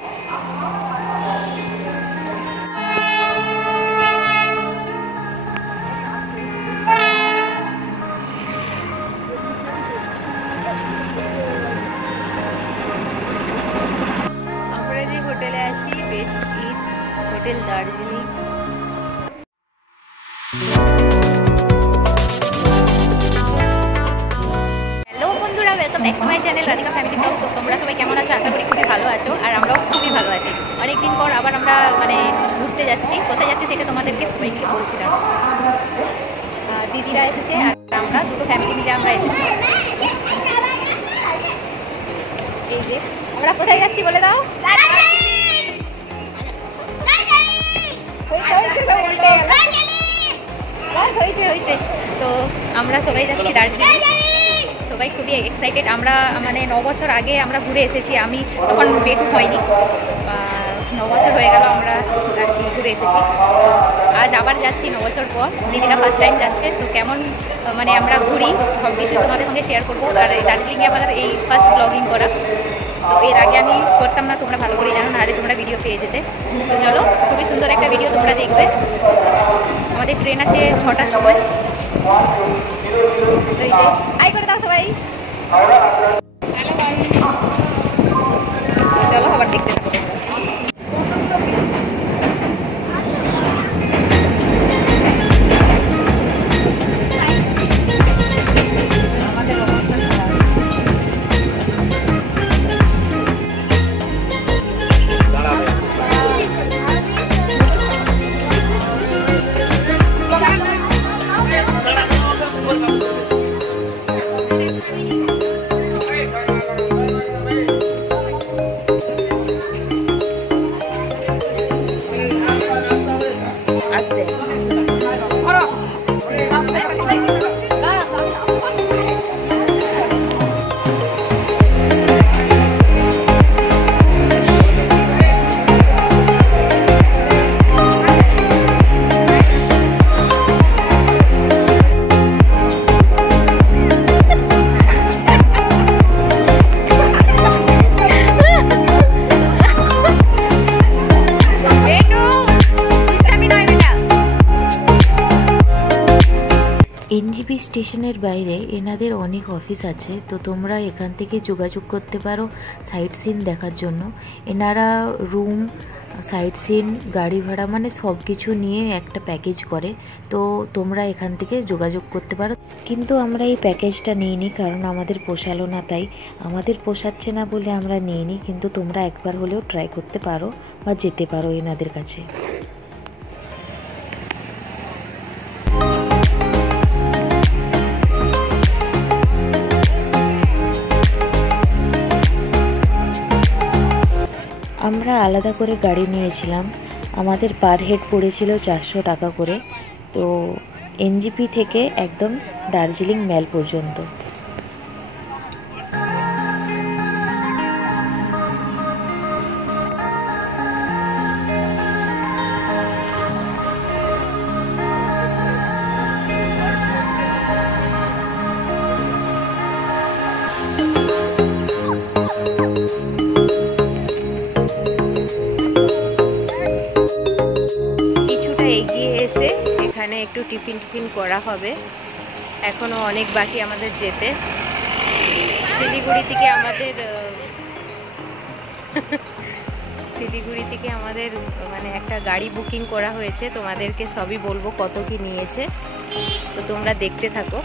আমরা যে হোটেলে আছি best in hotel Darjeeling. Welcome back to my channel Radhika family blog. তো তোমরা সবাই কেমন আছো? আশা করি খুবই ভালো আছো, আর আমরাও খুবই ভালো আছি। অনেকদিন পর আবার আমরা ঘুরতে যাচ্ছি। কোথায় যাচ্ছি সেটা তোমাদেরকে সবাইকে বলছিলাম। দিদিরা এসেছে আর আমরা দুটো ফ্যামিলি মিলে আমরা এসেছি। এই যে আমরা কোথায় যাচ্ছি বলে দাও। হয়েছে তো আমরা সবাই যাচ্ছি দার্জিলিং। সবাই খুবই এক্সাইটেড। আমরা 9 বছর আগে আমরা ঘুরে এসেছি। আমি তখন বেটু হয়নি, 9 বছর হয়ে গেল আমরা আর কি ঘুরে এসেছি। আজ আবার যাচ্ছি 9 বছর পর। দিদিরা ফার্স্ট টাইম যাচ্ছে। তো কেমন আমরা ঘুরি সব কিছু তোমাদের সঙ্গে শেয়ার করবো। আর দার্জিলিংয়ে আমাদের এই ফার্স্ট ব্লগিং করা। তো এর আগে আমি করতাম না, তোমরা ভালো করে জানো, নাহলে তোমরা ভিডিও পেয়ে যেতে। তো চলো, খুবই সুন্দর একটা ভিডিও তোমরা দেখবে। আমাদের ট্রেন আছে 6টার সময়। হাই করে দাও সবাই। চলো আবার দেখতে থাকো। এনজিপি স্টেশনের বাইরে এনাদের অনেক অফিস আছে। তো তোমরা এখান থেকে যোগাযোগ করতে পারো সাইট সিন দেখার জন্য। এনারা রুম, সাইট সিন, গাড়ি ভাড়া সব কিছু নিয়ে একটা প্যাকেজ করে। তো তোমরা এখান থেকে যোগাযোগ করতে পারো। কিন্তু আমরা এই প্যাকেজটা নিইনি, কারণ আমাদের পোষালো না। তাই আমাদের পোষাচ্ছে না বলে আমরা নিইনি। কিন্তু তোমরা একবার হলেও ট্রাই করতে পারো বা যেতে পারো এনাদের কাছে। আমরা আলাদা করে গাড়ি নিয়েছিলাম। আমাদের পার হেড পড়েছিল 400 টাকা করে। তো এনজিপি থেকে একদম দার্জিলিং মেল পর্যন্ত। এখানে একটু টিফিন করা হবে। এখনো অনেক বাকি আমাদের যেতে। শিলিগুড়ি থেকে আমাদের একটা গাড়ি বুকিং করা হয়েছে। তোমাদেরকে সবই বলবো কত কি নিয়েছে। তো তোমরা দেখতে থাকো।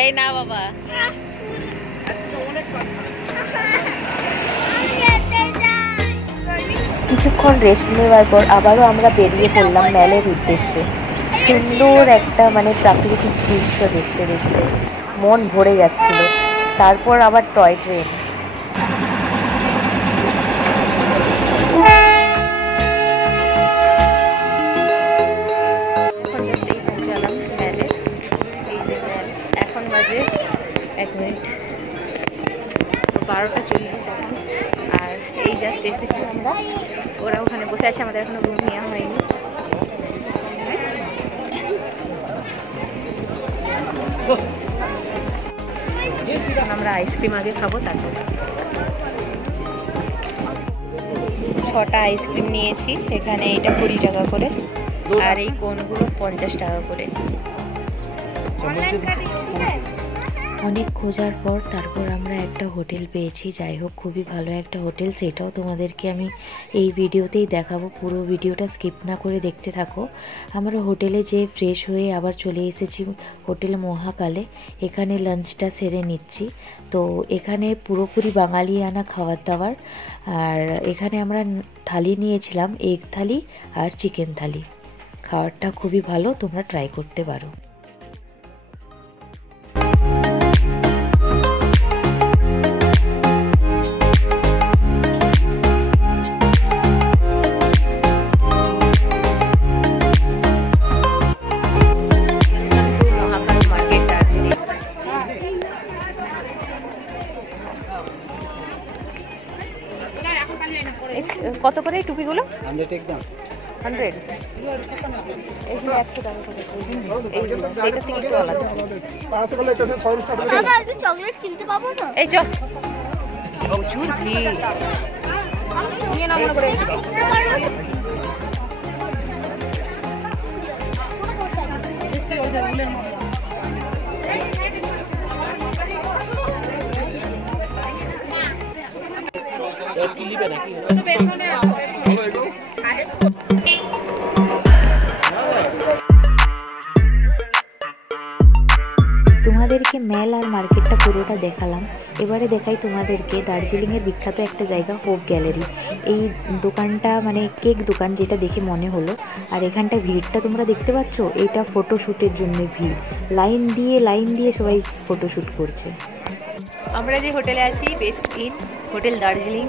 এই না বাবা, কিছুক্ষণ রেস্ট নেওয়ার পর আবারও আমরা বেরিয়ে পড়লাম মেলের উদ্দেশ্যে। সুন্দর একটা প্রাকৃতিক দৃশ্য দেখতে দেখতে মন ভরে যাচ্ছিল। তারপর আবার টয় ট্রেন। এখন জাস্ট এই পৌঁছালাম ম্যালে। এই যে ম্যাল, এখন বাজে 1 মিনিট, তো 12:40 এখন। আর এই জাস্ট এসেছি আমরা, ওরা ওখানে বসে আছে, আমাদের এখনো রুম নেওয়া হয়নি। আমরা আইসক্রিম আগে খাবো, তারপর 6টা আইসক্রিম নিয়েছি। এখানে এইটা 20 টাকা করে, আর এই কোনগুলো 50 টাকা করে। অনেক খোঁজার পর তারপর আমরা একটা হোটেল পেয়েছি। যাই হোক, খুবই ভালো একটা হোটেল, সেটাও তোমাদেরকে আমি এই ভিডিওতেই দেখাবো। পুরো ভিডিওটা স্কিপ না করে দেখতে থাকো। আমরা হোটেলে যেয়ে ফ্রেশ হয়ে আবার চলে এসেছি হোটেল মহাকালে। এখানে লাঞ্চটা সেরে নিচ্ছি। তো এখানে পুরোপুরি বাঙালিয়ানা খাবার দাবার। আর এখানে আমরা থালি নিয়েছিলাম, এগ থালি আর চিকেন থালি। খাবারটা খুবই ভালো, তোমরা ট্রাই করতে পারো। কত করে এই টুপিগুলো? 100 একদম 100, এগুলো 100 টাকা করে। এইগুলো সেইটা থেকে একটু আলাদা। চকলেট কিনতে পাবো তো? এই চ, প্রচুর ভিড়। নিয়ে নাও করে। তোমাদেরকে মেল আর মার্কেটটা পুরোটা দেখালাম। এবারে দেখাই তোমাদেরকে দার্জিলিংয়ের বিখ্যাত একটা জায়গা, হোপ গ্যালারি। এই দোকানটা মানে কেক দোকান, যেটা দেখে মনে হলো। আর এখানটা ভিড়টা তোমরা দেখতে পাচ্ছ, এইটা ফটোশ্যুটের জন্য ভিড়। লাইন দিয়ে সবাই ফটোশ্যুট করছে। আমরা যে হোটেলে আছি, বেস্ট ইন হোটেল দার্জিলিং।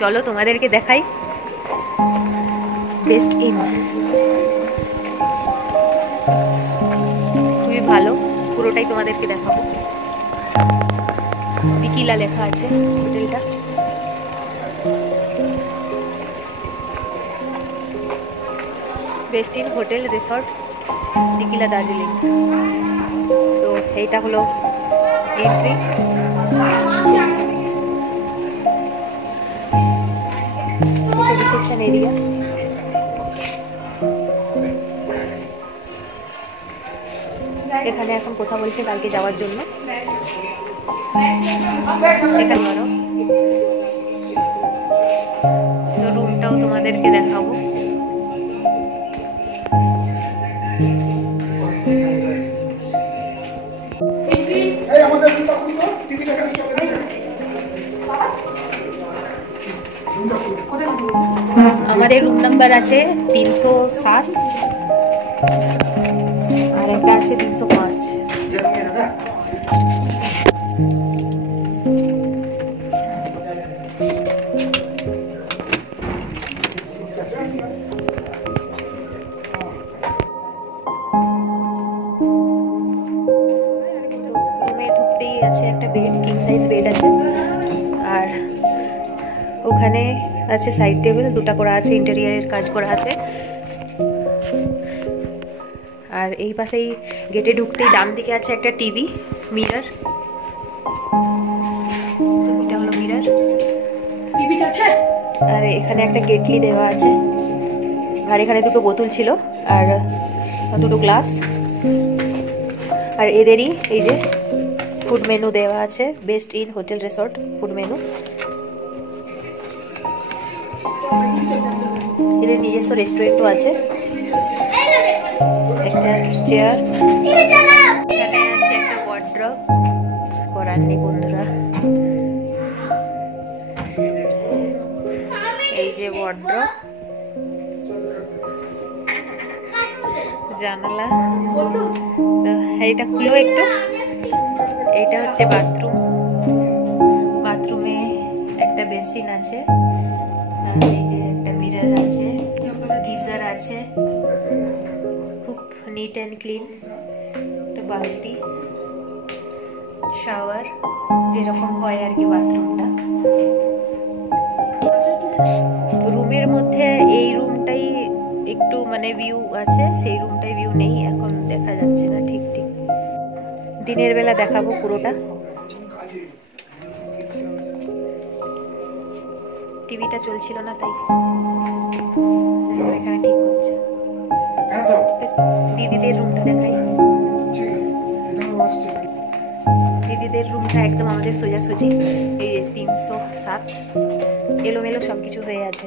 চলো তোমাদেরকে দেখাই বেস্ট ইন। খুবই ভালো, পুরোটাই তোমাদেরকে দেখাবো। টিকিলা লেখা আছে হোটেলটা। Best in hotel resort Tequila Darjeeling. তো এইটা হলো এন্ট্রি। Reception area. এখানে এখন কথা বলছে কালকে যাওয়ার জন্য। এখানে তো রুমটাও তোমাদেরকে দেখাবো। আমাদের রুম নাম্বার আছে 307 আর একটা আছে 305। রুমে ঢুকতেই আছে একটা বেড, কিং সাইজ বেড আছে। আর ওখানে আছে সাইড টেবিল, 2টা করা আছে, ইন্টেরিয়ারের কাজ করা আছে। আর এই পাশেই গেটে ঢুকতেই ডান দিকে আছে একটা টিভি, মিরর। এটা হলো মিরর। টিভি আছে। আর এখানে একটা কেটলি দেওয়া আছে। আর এখানে 2টো বোতল ছিল আর 2টো গ্লাস। আর এদেরই এই যে ফুড মেনু দেওয়া আছে, best in hotel resort food menu. এদের নিজস্ব রেস্টুরেন্টও আছে। একটা চেয়ার, এখানে আছে একটা ওয়ার্ড্রব। করার নেই বন্ধুরা, এই যে ওয়ার্ড্রব, জানালা। তো এইটা খুলো একটু, এটা হচ্ছে বাথরুম। বাথরুমে একটা বেসিন আছে, এই যে একটা মিরর আছে, গিজার আছে, খুব নিট অ্যান্ড ক্লিন। একটা বালতি, শাওয়ার, যেরকম হয় আর কি বাথরুমটা। রুমের মধ্যে এই রুমটাই একটু মানে ভিউ আছে, সেই রুমটাই ভিউ নেই, এখন দেখা যাচ্ছে না ঠিক ঠিক। দিনের বেলা দেখাবো পুরোটা। টিভিটা চলছিল না তাই এখানে ঠিক হচ্ছে। দিদিদের রুমটা দেখাই। দিদিদের রুমটা একদম আমাদের সোজাসুজি, এই 307, এলোমেলো সব কিছু হয়ে আছে।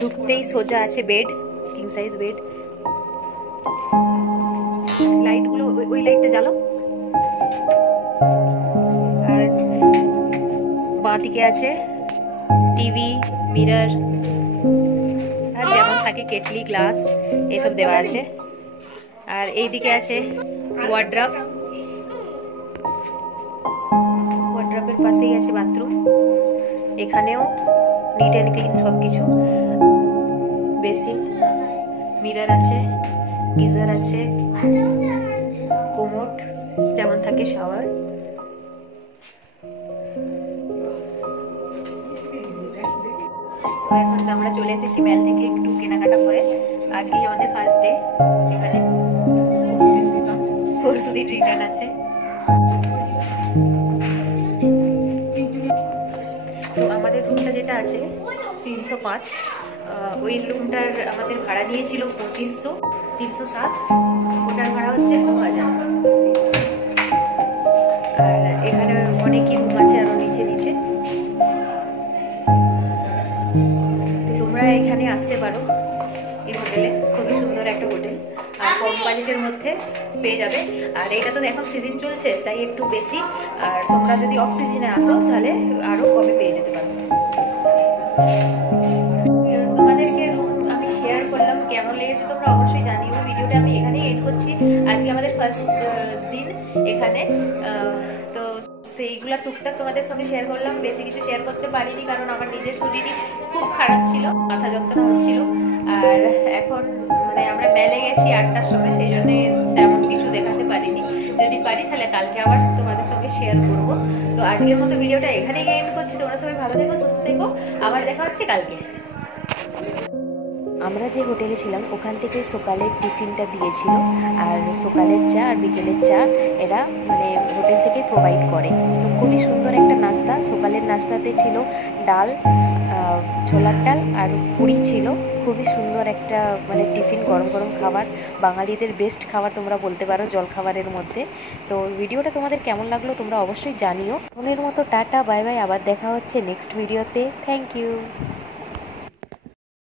ঢুকতেই সোজা আছে বেড, কিং সাইজ বেড। লাইটগুলো ওই লাইটটা জ্বালো। আর বাঁ দিকে আছে টিভি, মিরর, আর যেমন থাকে কেটলি, গ্লাস এসব দেওয়া আছে। আর এই দিকে আছে ওয়ার্ড্রপ, ওয়ার্ড্রপের পাশেই আছে বাথরুম। এখানেও নিট অ্যান্ড ক্লিন সব কিছু। বেসিন, মিরর আছে, গিজার আছে, কোমোড যেমন থাকে, শাওয়ার। এখন আমরা চলে এসেছি মেল থেকে একটু কেনাকাটা করে। আজকেই আমাদের ফার্স্ট ডে এখানে, পরশুদিন রিটার্ন আছে। তো আমাদের রুমটা যেটা আছে 305, ওই রুমটার আমাদের ভাড়া দিয়েছিল 2500, 307, ওটার ভাড়া হচ্ছে 2000। আর এখানে অনেকই রুম আছে আরো নিচে নিচে। তো তোমরা এখানে আসতে পারো এই হোটেলে, খুবই সুন্দর একটা হোটেল, আর কম বাজেটের মধ্যে পেয়ে যাবে। আর এটা তো এখন সিজন চলছে তাই একটু বেশি, আর তোমরা যদি অফ সিজনে আসো তাহলে আরও কমে পেয়ে যেতে পারো। তোমাদেরকে রুম আমি শেয়ার করলাম, কেমন লেগেছে তোমরা অবশ্যই জানিও। ভিডিওটা আমি এখানেই এন্ড করছি। আজকে আমাদের ফার্স্ট দিন এখানে, তো সেইগুলো টুকটাক তোমাদের সঙ্গে শেয়ার করলাম। বেশি কিছু শেয়ার করতে পারিনি কারণ আমার নিজের শরীরই খুব খারাপ ছিল, মাথা যন্ত্রণা হচ্ছিল। আর এখন মানে আমরা মেলে গেছি 8টার সময়, সেই জন্য তেমন কিছু দেখাতে পারিনি। যদি পারি তাহলে কালকে আবার তোমাদের সঙ্গে শেয়ার করব। তো আজকের মতো ভিডিওটা এখানেই এন্ড করছি। তোমরা সবাই ভালো থেকো, সুস্থ থেকো, আবার দেখা হচ্ছে কালকে। আমরা যে হোটেলে ছিলাম ওখান থেকে সকালের টিফিনটা দিয়েছিল, আর সকালের চা আর বিকেলের চা এরা মানে হোটেল থেকে প্রোভাইড করে। তো খুবই সুন্দর একটা নাস্তা। সকালের নাস্তাতে ছিল ডাল, ছোলার ডাল আর পুরি ছিল। খুবই সুন্দর একটা মানে টিফিন, গরম গরম খাবার, বাঙালিদের বেস্ট খাবার তোমরা বলতে পারো জল খাবারের মধ্যে। তো ভিডিওটা তোমাদের কেমন লাগলো তোমরা অবশ্যই জানিও। ফোনের মতো টাটা, বাই বাই, আবার দেখা হচ্ছে নেক্সট ভিডিওতে। Thank you.